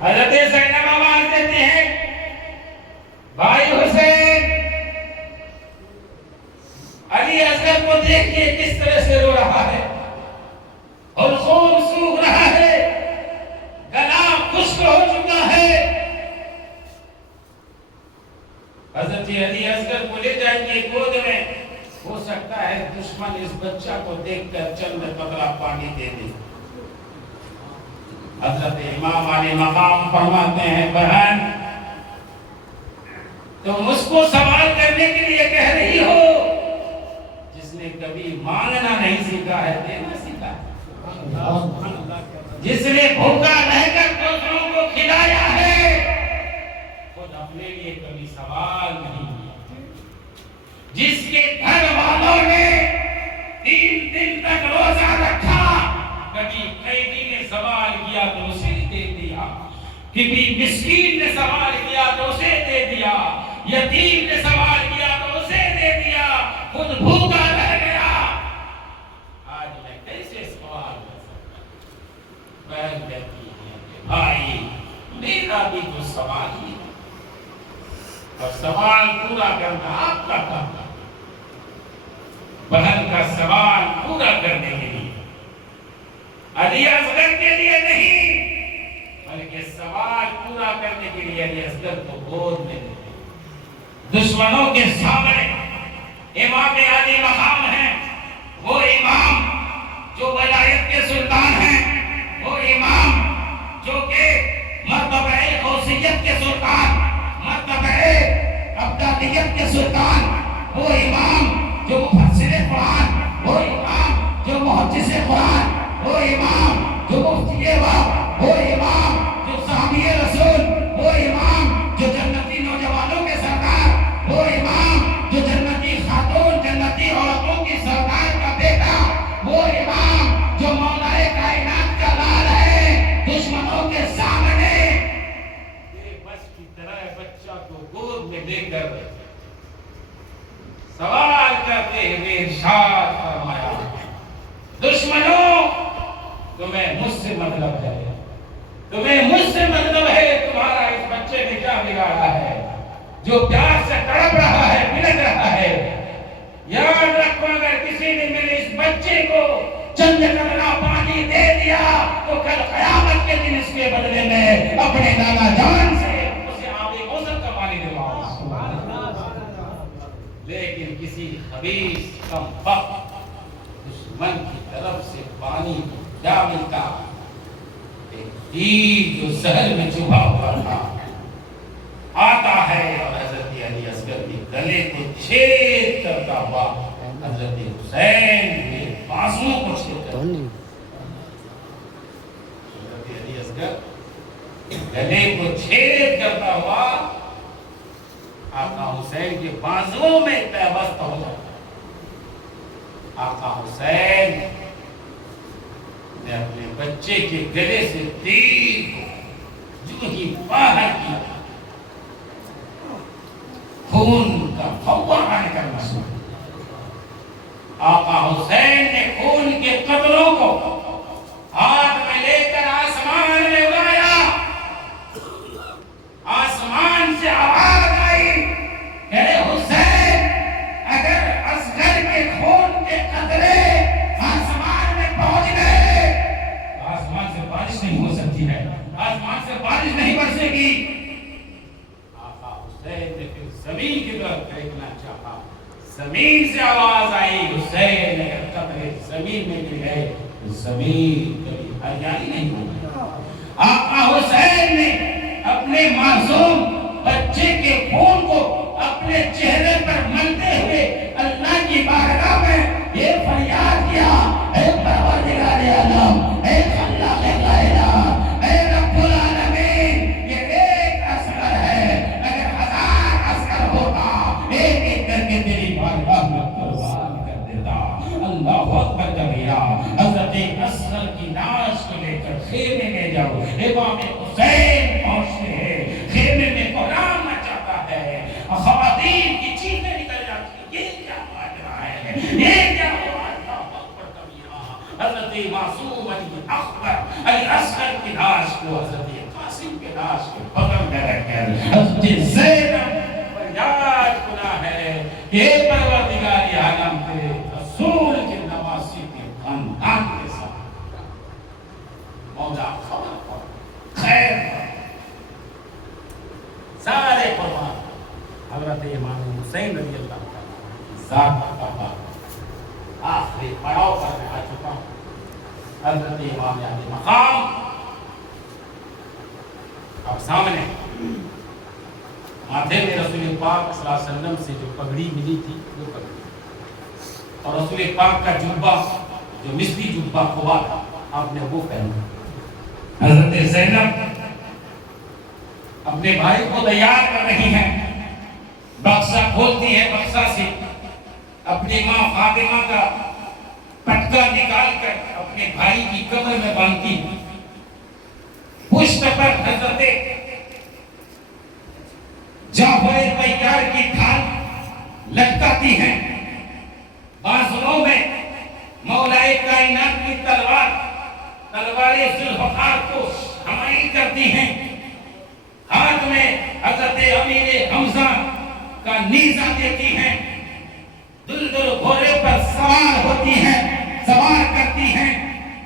حضرت زینب آواز دیتے ہیں، بھائی حسین، علی اصغر کو دیکھیے کس طرح سے رو رہا ہے، اور خون سوکھ رہا ہے، گلا خشک ہو چکا ہے۔ حضرت علی اصغر کو لے جائیں گے گود میں، ہو سکتا ہے دشمن اس بچہ کو دیکھ کر چند قطرہ پانی دے دے۔ حضرت امام علی مقام فرماتے ہیں بہن تم اس کو سوال کرنے کے لیے کہہ رہی ہو جس نے کبھی مانگنا نہیں سیکھا ہے دینا سیکھا ہے، جس نے بھوکا رہ کر دوسروں کو کھلایا ہے خود اپنے لیے کبھی سوال نہیں کیا، جس کے گھر والوں نے 3 دن تک روزہ رکھا کبھی قیدی نے سوال کیا تو اسے دے دیا، کبھی مسکین نے سوال کیا تو اسے دے دیا، یتیم نے سوال کیا تو اسے دے دیا، خود بھوکا رہ گیا۔ آج میں کیسے سوال کر سکتا؟ بہن کہتی ہے کہ بھائی میرا بھی تو سوال ہی ہے اور سوال پورا کرنا آپ کا کام ہے۔ بہن کا سوال پورا کرنے کے لیے علی اصغر کے لیے نہیں بلکہ سوال پورا کرنے کے لیے علی اصغر کو گود میں لیتے دشمنوں کے سامنے امام علی مقام ہیں، وہ امام جو ولایت کے سلطان ہیں، وہ امام جو کہ مرتبہ غوثیت کے سلطان، مرتبہ ابدالیت کے سلطان، وہ امام جو مفسر قرآن، وہ امام جو محدث قرآن، وہ امام جو مفتی وقت، وہ امام جو صحابی رسول، وہ امام جو جنتی نوجوانوں کے سردار، وہ امام جو جنتی خاتون، جنتی عورتوں کی سردار کا بیٹا، وہ امام جو مولا کائنات کا لال ہے، دشمنوں کے سامنے بے بس کی طرح بچہ کو گود میں لے کر سوال کرتے ہوئے ارشاد فرمایا دشمنوں تمہیں مجھ سے مطلب ہے، تمہیں مجھ سے مطلب ہے، تمہارا اس بچے نے کیا بگاڑا ہے جو پیار سے تڑپ رہا ہے، بلک رہا ہے۔ یاد رکھو اگر کسی نے میرے اس بچے کو چند قطرہ پانی دے دیا تو کل قیامت کے دن اس کے بدلے میں اپنے نانا جان سے اسے آب کوثر کا پانی دلواؤں گا۔ لیکن کسی خبیث کم بخت دشمن کی طرف سے پانی کیا ملتا؟ ایک تیر جو زہر میں چھپا ہوا تھا آتا ہے اور حضرت علی اصغر کے گلے کو چھید کرتا ہوا حضرت حسین کے بازوؤں کو چھید کرتا ہوا، حضرت علی اصغر گلے کو چھید کرتا ہوا آقا حسین کے بازوؤں میں پیوست ہو جاتا۔ آقا حسین نے اپنے بچے کے گلے سے تیر کو جو ہی باہر کیا خون کا فوارہ نکلنا شروع۔ آقا حسین نے خون کے قطروں کو ہاتھ میں لے کر آسمان میں اڑایا، آسمان سے آواز آئی کہ حسین اگر اصغر کے خون کے قطرے آسمان میں پہنچ گئے تو آسمان سے بارش نہیں ہو سکتی ہے، آسمان سے بارش نہیں برسے گی۔ آقا حسین نے پھر زمین کی طرف دیکھنا چاہا، زمین سے آواز آئی حسین اگر قطرے زمین میں گر گئے تو زمین کبھی ہریالی نہیں ہوگی۔ آقا حسین نے اپنے معصوم بچے کے خون کو اپنے چہرے پر ملتے ہوئے اللہ کی بارگاہ میں یہ فریاد کیا، اے پروردگار عالم، اے خلاق کائنات، اے رب العالمین، یہ ایک اصغر ہے، اگر 1000 اصغر ہوتا ایک ایک کر کے تیری بارگاہ میں قربان کر دیتا۔ اللہ اکبر کبیرہ۔ حضرت اصغر کی لاش کو لے کر خیمے میں جاؤ، امام حسین پہنچتے ہیں، خیمے میں قرآن مچاتا ہے، خواتین کی چیخیں نکل جاتی ہیں، یہ کیا ماجرا ہے، یہ کیا ہوا؟ اللہ اکبر کبیرہ۔ حضرت معصوم علی اکبر علی اصغر کی لاش کو حضرت قاسم کے لاش کے بغل میں رکھ کر حضرت زینب فریاد کنا ہے کہ اے پروردگار عالم کے رسول کے نواسی کے خاندان کے ساتھ مولا خبر پر خیر سارے قربان حضرت امام حسین رضی اللہ عنہ ذات کا بات آخری پڑاؤ پر آ چکا ہوں۔ حضرت امام علی مقام سامنے ماتھے میں رسول پاک صلی اللہ علیہ وسلم سے جو پگڑی ملی تھی وہ پگڑی، اور رسول پاک کا جبہ جو مصری جبہ قبا تھا آپ نے وہ پہنا۔ حضرت زینب اپنے بھائی کو تیار کر رہی ہیں، بکسا کھولتی ہے، بکسا سے اپنی ماں فاطمہ کا پٹکا نکال کر اپنے بھائی کی کمر میں باندھتی ہے، پشت پر حضرت جعفر طیار کی ڈھال لٹکاتی ہیں، بازوؤں میں مولا کائنات کی تلوار ذوالفقار کو حمایل کرتی ہیں، ہاتھ میں حضرت امیر حمزہ کا نیزہ دیتی ہیں، دلدل گھوڑے پر سوار ہوتی ہیں، سوار کرتی ہیں۔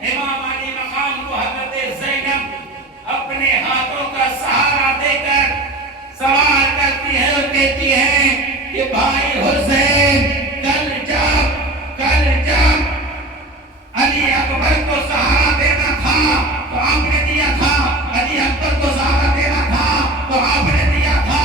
امام علی مقام کو حضرت زینب اپنے ہاتھوں کا سہارا دے کر سوار کرتی ہے اور کہتی ہے کہ بھائی حسین کل جب علی اکبر کو سہارا دینا تھا تو آپ نے دیا تھا، علی اکبر کو سہارا دینا تھا تو آپ نے دیا تھا،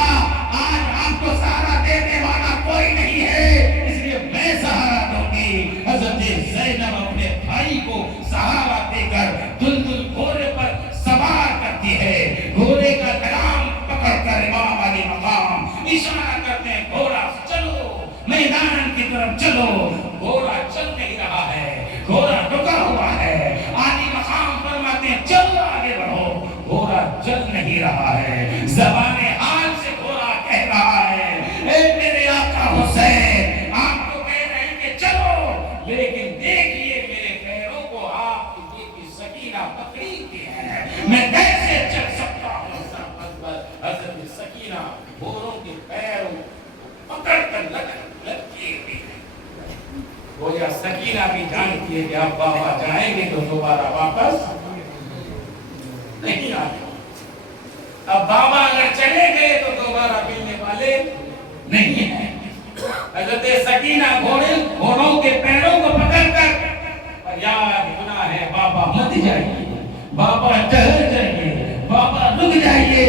آج آپ کو سہارا دینے والا کوئی نہیں ہے، اس لیے میں سہارا دوں گی۔ حضرت زینب اپنے بھائی کو سہارا دے کر دلدل گھوڑے پر سوار کرتی ہے، گھوڑے کا کلام پکڑ کر امام علی مقام اشارہ کرتے ہیں گھوڑا چلو، میدان کی طرف چلو، گھوڑا چل نہیں رہا ہے، گھوڑا رکا ہوا ہے، علی مقام فرماتے ہیں چلو آگے بڑھو، گھوڑا چل نہیں رہا ہے، زبان حال سے گھوڑا کہہ رہا ہے اے میرے آقا حسین، آپ تو کہہ رہے ہیں کہ چلو، لیکن دیکھیے میرے پیروں کو آپ کی بیٹی سکینہ پکڑی ہوئی ہے، میں کیسے چل سکتا ہوں؟ حضرت سکینہ گھوڑوں کے پیروں پکڑ کر لٹکی ہوئی ہے۔ گویا سکینہ بھی جانتی ہے کہ آپ بابا جائیں گے تو دوبارہ واپس نہیں آئیں گے، اب بابا اگر چلے گئے تو دوبارہ ملنے والے نہیں ہیں۔ حضرت سکینہ گھوڑوں کے پیروں کو پکڑ کر فریاد گناہ ہے بابا مت جائیے، بابا ٹہل جائیے، بابا رک جائیے،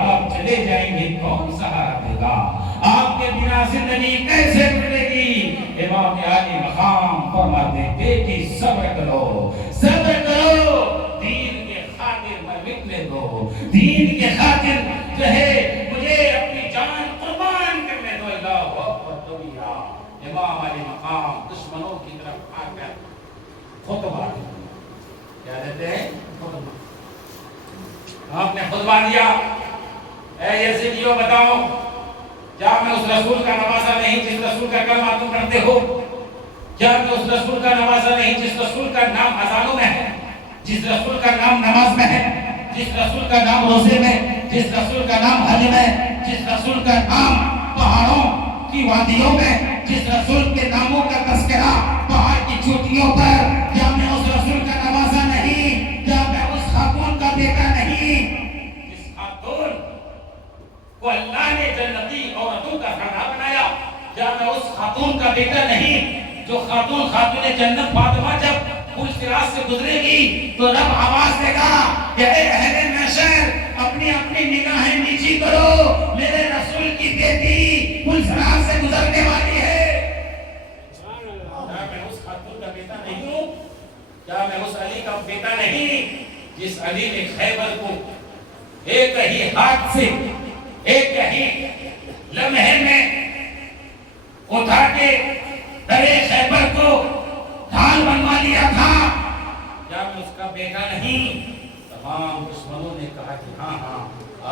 آپ چلے جائیں گے کون سہارا دے گا؟ آپ کے بنا زندگی کیسے گزرے گی؟ امام علی مقام فرماتے ہیں بیٹی صبر کرو، صبر کرو، دین کے خاطر میں مٹنے دو، دین کے خاطر جو ہے مجھے اپنی جان قربان کرنے دو۔ اللہ اکبر کبیرہ۔ امام علی مقام دشمنوں کی طرف آ کر خطبہ کیا دیتے ہیں؟ خطبہ۔ آپ نے خطبہ دیا، اے یزیدیوں بتاؤ کیا میں اس رسول کا نواسا نہیں جس رسول کا کلمہ تم پڑھتے ہو؟ کیا میں اس رسول کا نواسا نہیں جس رسول کا نام اذانوں میں ہے، جس رسول کا نام نماز میں ہے، جس رسول کا نام روزے میں، جس رسول کا نام حج میں، جس رسول کا نام پہاڑوں کی وادیوں میں، جس رسول کے ناموں کا تذکرہ پہاڑ کی چوٹیوں پر؟ کیا میں اس رسول کا نواسا نہیں؟ کیا میں اس خاتون کا بیٹا نہیں جس خاتون کو اللہ نے جنتی عورتوں کا سردار بنایا؟ کیا میں اس خاتون کا بیٹا نہیں جو خاتون جنت فاطمہ جب پل صراط سے گزرے گی تو رب آواز دے گا کہ اے اہل محشر اپنی اپنی نگاہیں نیچی کرو، میرے رسول کی بیٹی پل صراط سے گزرنے والی ہے؟ کیا میں اس خاتون کا بیٹا نہیں ہوں؟ کیا میں اس علی کا بیٹا نہیں جس علی نے خیبر کو ایک ہی ہاتھ سے ایک ہی لمحے میں اٹھا کے درے خیبر کو ڈھال بنوا لیا تھا؟ کیا میں اس کا بیٹا نہیں؟ تمام دشمنوں نے کہا کہ ہاں ہاں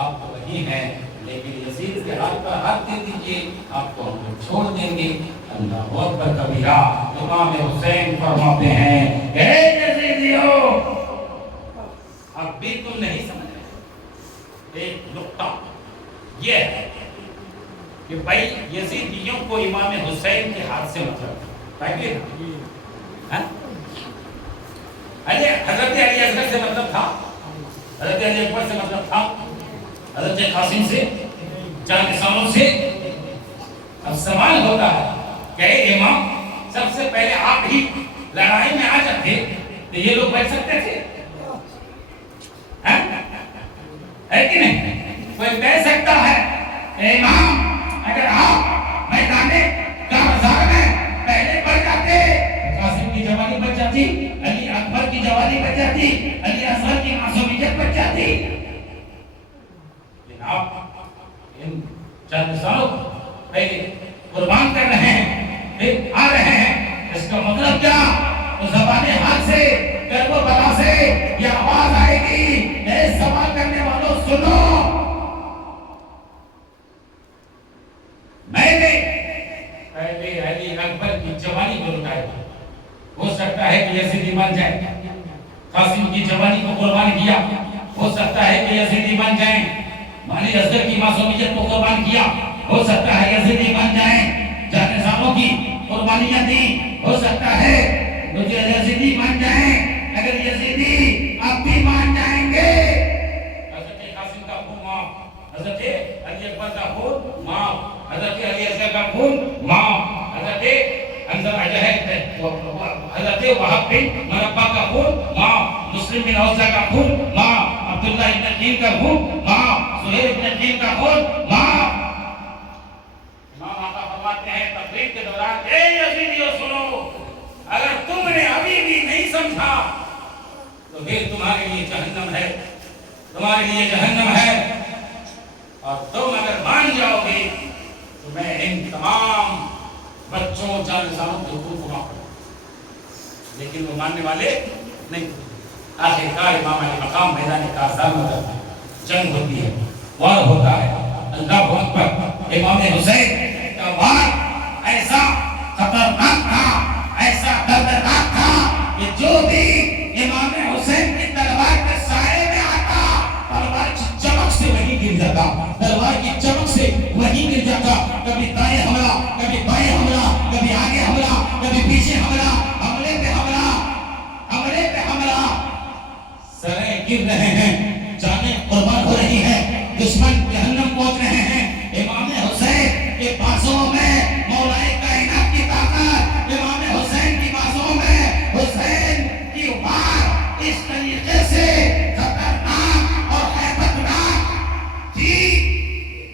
آپ تو وہی ہیں، لیکن یزید کے ہاتھ پر ہاتھ دے دیجئے، آپ کو ہم لوگ چھوڑ دیں گے۔ اللہ اکبر کبیرہ۔ امام حسین فرماتے ہیں اے یزیدیو، اب بھی تم نہیں سمجھ رہے، ایک نقطہ یہ ہے کہ بھائی یزیدیوں کو امام حسین کے ہاتھ سے مطلب تاکہ حضرت علی اصغر سے مطلب تھا، حضرت علی اکبر سے مطلب تھا، حضرت قاسم سے، چاند نشانوں سے؟ اب سوال ہوتا ہے کہ اے امام، سب سے پہلے آپ ہی لڑائی میں آ جاتے تو یہ لوگ بیٹھ سکتے تھے؟ ہے کہ نہیں؟ کوئی کہہ سکتا ہے اے امام اگر آپ میدان کارزار میں پہلے بڑھ جاتے، قاسم کی جوانی بچ جاتی، علی اکبر کی جوانی بچ جاتی، علی اصغر کی معصومیت بچ جاتی، لیکن آپ ان چند سالوں پہلے قربان کر رہے ہیں، پھر آ رہے ہیں، اس کا مطلب کیا؟ تو زبان حال سے کرب و بلا سے یہ آواز آئے گی، اے سوال کرنے والوں سنو، میں نے پہلے علی اکبر کی جوانی کو لٹایا، ہو سکتا ہے کہ یزیدی بن جائے، قاسم کی جوانی کو قربان کیا، ہو سکتا ہے کہ یزیدی بن جائیں، علی اصغر کی معصومیت کو قربان کیا، ہو سکتا ہے یزیدی بن جائیں، جان نثاروں کی قربانیاں دی، ہو سکتا ہے مجھے یزیدی بن جائیں، اگر یزیدی اب بھی مان جائیں گے، حضرت قاسم کا خون معاف، حضرت علی اکبر کا خون معاف، حضرت علی اصغر کا خون معاف، حضرت حضرت وہب بن مربع کا خون معاف، مسلم بن اوزہ کا خون معاف، عبداللہ ابن عقیل کا خون معاف، زہیر ابن عقیل کا خون معاف۔ امام آقا فرماتے ہیں تقریر کے دوران، اے یزیدیو سنو، اگر تم نے ابھی بھی نہیں سمجھا تو پھر تمہارے لیے جہنم ہے، تمہارے لیے جہنم ہے، اور تم اگر مان جاؤ گے تو میں ان تمام بچوں جان نثاروں کے حقوق کو معاف کروں، لیکن وہ ماننے والے نہیں۔ آخر کار امام علی مقام میدان کارزار میں ہوتا ہے، جنگ ہوتی ہے، وار ہوتا ہے، اللہ اکبر، امام حسین کا وار ایسا خطرناک تھا، ایسا دردناک تھا کہ جو بھی امام حسین کی تلوار کے سائے میں آتا، تلوار کی چمک سے وہی گر جاتا، تلوار کی چمک سے وہی گر جاتا، کبھی دائیں حملہ، کبھی بائیں حملہ، کبھی آگے حملہ، کبھی پیچھے حملہ، حملے پہ حملہ، حملے پہ حملہ، سریں گر رہے ہیں، جانیں قربان ہو رہی ہیں، دشمن جہنم پہنچ رہے ہیں، امام حسین کے بازوں میں مولا کائنات کی طاقت، امام حسین کی بازوں میں حسین کی وار اس طریقے سے خطرناک اور ہیبتناک تھی،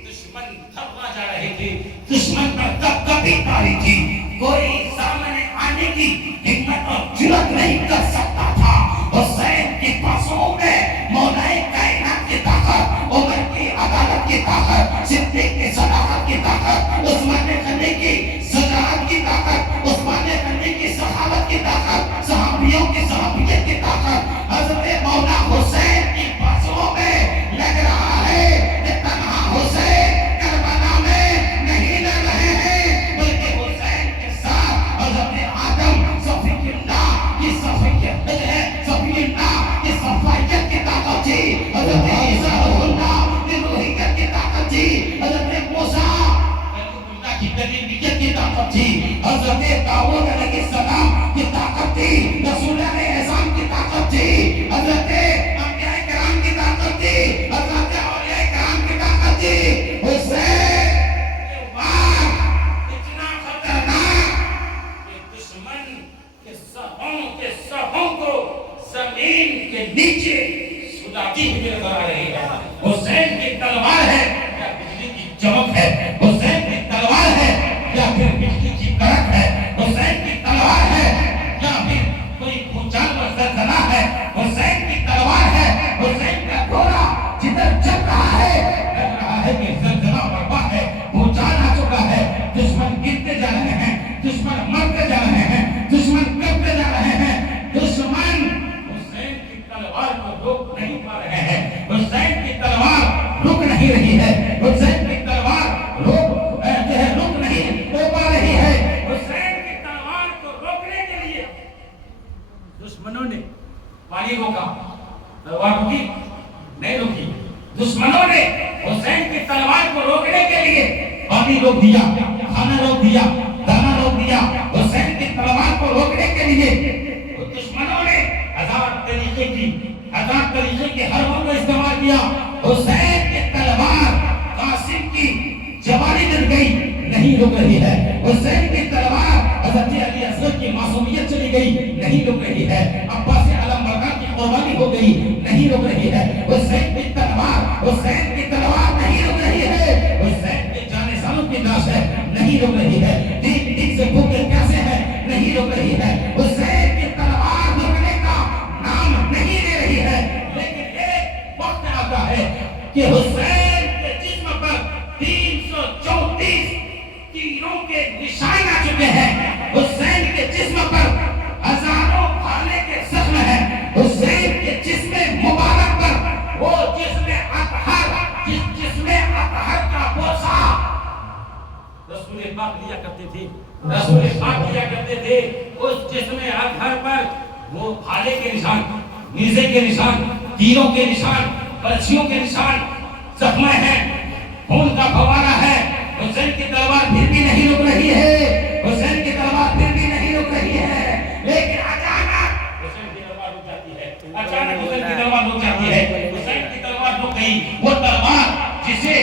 دشمن تھرا جا رہی تھی، دشمن پر کبھی پاری تھی، کوئی سامنے آنے کی ہمت اور جرأت نہیں کر سکتا تھا، حسین کی بازوں میں مولا کائنات کی طاقت، عمر کی عدالت کی طاقت، صدیق کی صداقت کی طاقت، عثمان غنی کی شجاعت کی طاقت، عثمان غنی کی سخاوت کی طاقت، صحابیوں کی صحابیت کی طاقت، حضرت مولا حسین کی بازوں میں لگ رہا ہے کہ تنہا حسین کربلا میں نہیں لڑ رہے ہیں، بلکہ حسین کے ساتھ حضرت آدم صفی اللہ کی صفیت ہے، صفی اللہ کی صفائیت کی طاقت تھی، حضرت عیسیٰ روح اللہ کی روحیت کی طاقت تھی، حضرت موسیٰ اللہ کی کلیمیت کی طاقت تھی، حضرت داؤد علیہ السلام کی طاقت تھی، رسول علیہ السلام کی طاقت تھی، حضرت انبیاء کرام کی طاقت تھی، حضرت اولیاء کرام کی طاقت تھی، حسین کے وار اتنا خطرناک کہ دشمن کے سہوں کو زمین کے نیچے سلاتی ہوئی نظر آ رہی ہے، حسین کی تلوار ہے یا بجلی کی چمک ہے، حسین کی تلوار ہے یا پھر بجلی کی کڑک ہے، حسین کی تلوار ہے یا پھر کوئی بھوچال و زلزلہ ہے، حسین کی تلوار ہے، حسین کا گھوڑا جدھر چل رہا ہے لگ رہا ہے کہ زلزلہ برپا ہے، بھوچال آ چکا ہے، دشمن گرتے جا رہے ہیں، دشمن مرتے جا رہے ہیں، دشمن کرتے جا رہے ہیں، دشمن حسین کی تلوار کو روک نہیں پا رہے ہیں، حسین کی تلوار رک نہیں رہی ہے، حسین کی تلوار رک نہیں ہو پا رہی ہے، حسین کی تلوار کو روکنے کے لیے دشمنوں نے پانی روکا، تلوار رکی نہیں رکی، دشمنوں نے حسین کی تلوار کو روکنے کے لیے پانی روک دیا، کھانا روک دیا، دانا روک دیا، حسین کی تلوار کو روکنے کے لیے دشمنوں نے ہزار طریقے کی حربوں کا استعمال کیا، حسین کی تلوار قاسم کی جوانی گر گئی نہیں رک رہی ہے، حسین کی تلوار حضرت علی اصغر کی معصومیت چلی گئی نہیں رک رہی ہے، عباس علم بردار کی قربانی ہو گئی نہیں رک رہی ہے، حسین کی تلوار حسین کی تلوار نہیں رک رہی ہے، حسین کے جانے سالوں کی لاش ہے نہیں رک رہی ہے، دن دن سے بھوکے پیاسے ہیں نہیں رک رہی ہے، حسین کی تلوار رکنے کا نام نہیں لے رہی ہے، لیکن ایک وقت آتا ہے کہ حسین کے جسم پر 334 تیروں کے نشان آ چکے ہیں، حسین کے جسم پر ہزاروں بھالے کے زخم ہیں، حسین کے جسم مبارک پر وہ جسم اطہر کا بوسہ رسول پاک لیا کرتے تھے، رسول پاک لیا کرتے تھے، اس جسم اطہر پر وہ بھالے کے نشان، نیزے کے نشان، تیروں کے نشان، برچھیوں کے نشان، زخم ہیں، خون کا فوارہ ہے، حسین کی تلوار پھر بھی نہیں رک رہی ہے، حسین کی تلوار پھر بھی نہیں رک رہی ہے، لیکن اچانک حسین کی تلوار رک جاتی ہے، اچانک حسین کی تلوار رک جاتی ہے، حسین کی تلوار رک گئی، وہ